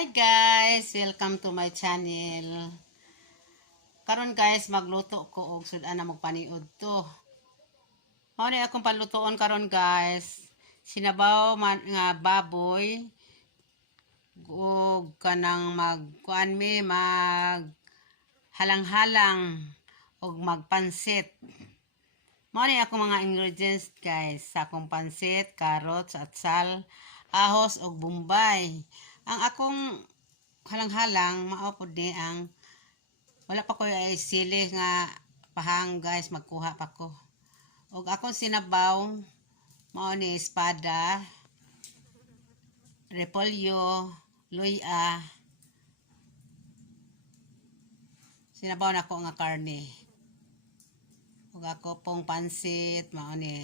Hi guys! Welcome to my channel. Karon guys, magluto ko og sudan na magpaniud to. Mao ni akong palutoon karon guys. Sinabaw man nga baboy ug kanang magkuan mi mag halang-halang og magpansit. Mao ni akong mga ingredients guys. Sa akong pansit, carrots, atsal, ahos ug bombay. Ang akong halang-halang mao pud ni ang wala pa ko ay sili nga pahang guys, magkuha pa ko. Og akong sinabaw mao ni espada, repolyo, luya. Sinabaw na ko nga karne. Og ako pong pansit mao ni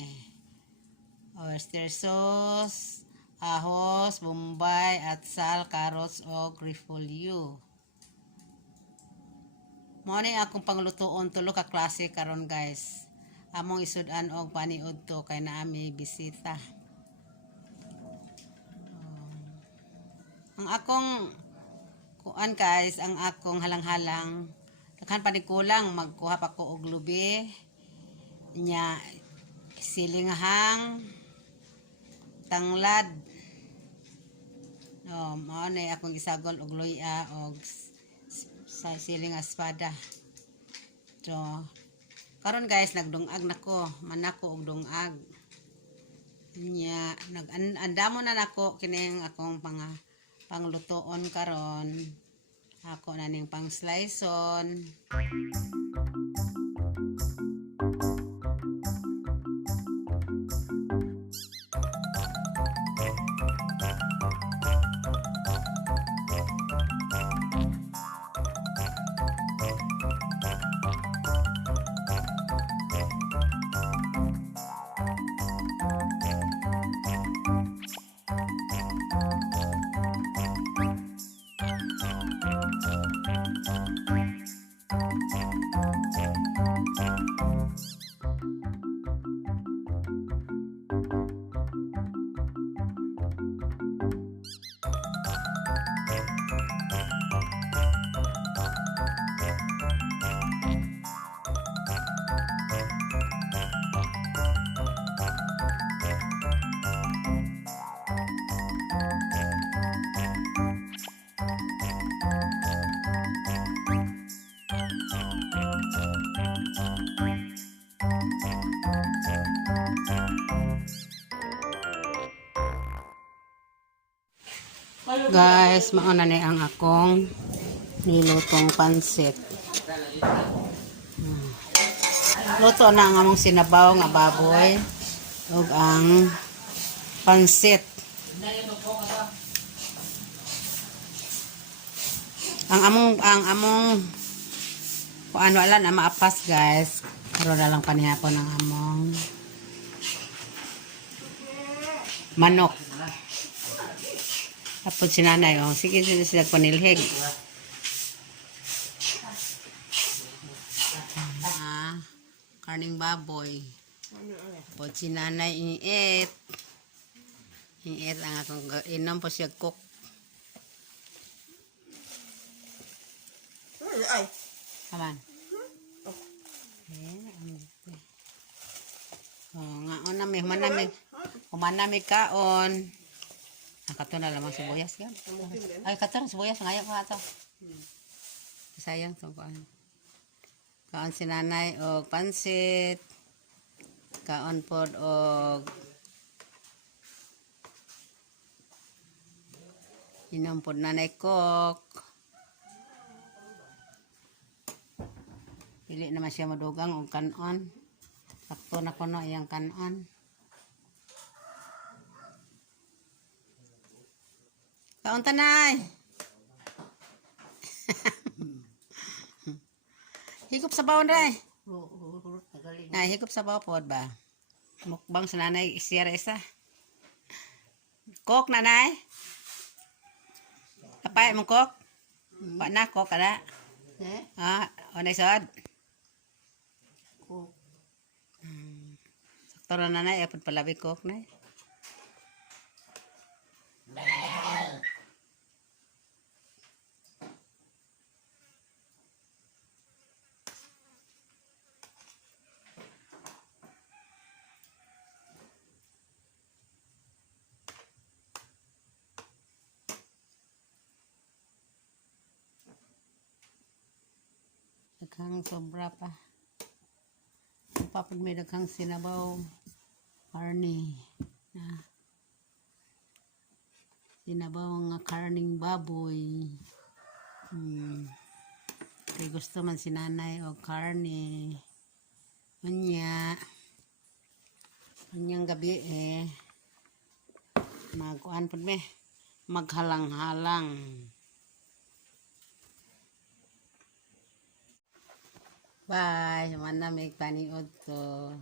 oyster sauce, ahos, bombay, atsal, carrots o repolyo. Mao ni akong panglutoon tulo ka klase karon guys. Among isud-an og paniud to kay naami bisita. Ang akong kuan guys, ang akong halang-halang daghan pa ni kulang magkuha pa ko og lubi nya silingahang tanglad. Mao na akong gisagol og luya og sa siling espada. So, karon guys nagdungag nako, manako og dungag. Nya nag-andamo na nako kining akong panglutoon karon. Ako na ning pang sliceon. Guys, mauna ni ang akong nilutong pansit. Luto na ang among sinabaw nga baboy ug ang pansit. Ang among kung ano ala na maapas guys. Karon na lang panihapon ang among manok. Tapos si nanay, sige sila panilhig. Karning baboy. Tapos si nanay iniit. Iniit ang akong inom po siya cook. Ay. Kaman. Nga manami kaon. Kato na lamang sibuyas yan. Ay, kato na sibuyas. Ngayon ko ato. Sayang ito ko. Kaon si nanay o pansit. Kaon pod o inom pod nanay cook. Pili naman siya madugang o kanon. Sakto na ko no iyang kanon. Kaon tanay. Higop sa bawon ray. Ay, higop sa bawon pod ba? Mukbang sa nanay isira isa. Kok nanay. Kapay mo kok? Pa na kok kada. Onay sad. Kok. Sakto na nanay apod palabi kok nay. Daghang sobra pa. Papad may daghang sinabaw. Karne. Sinabaw nga karning baboy. Kay gusto man si nanay o karne. Unyang gabi magkuan pud me. Maghalang-halang. Bye. Mana may paniod to.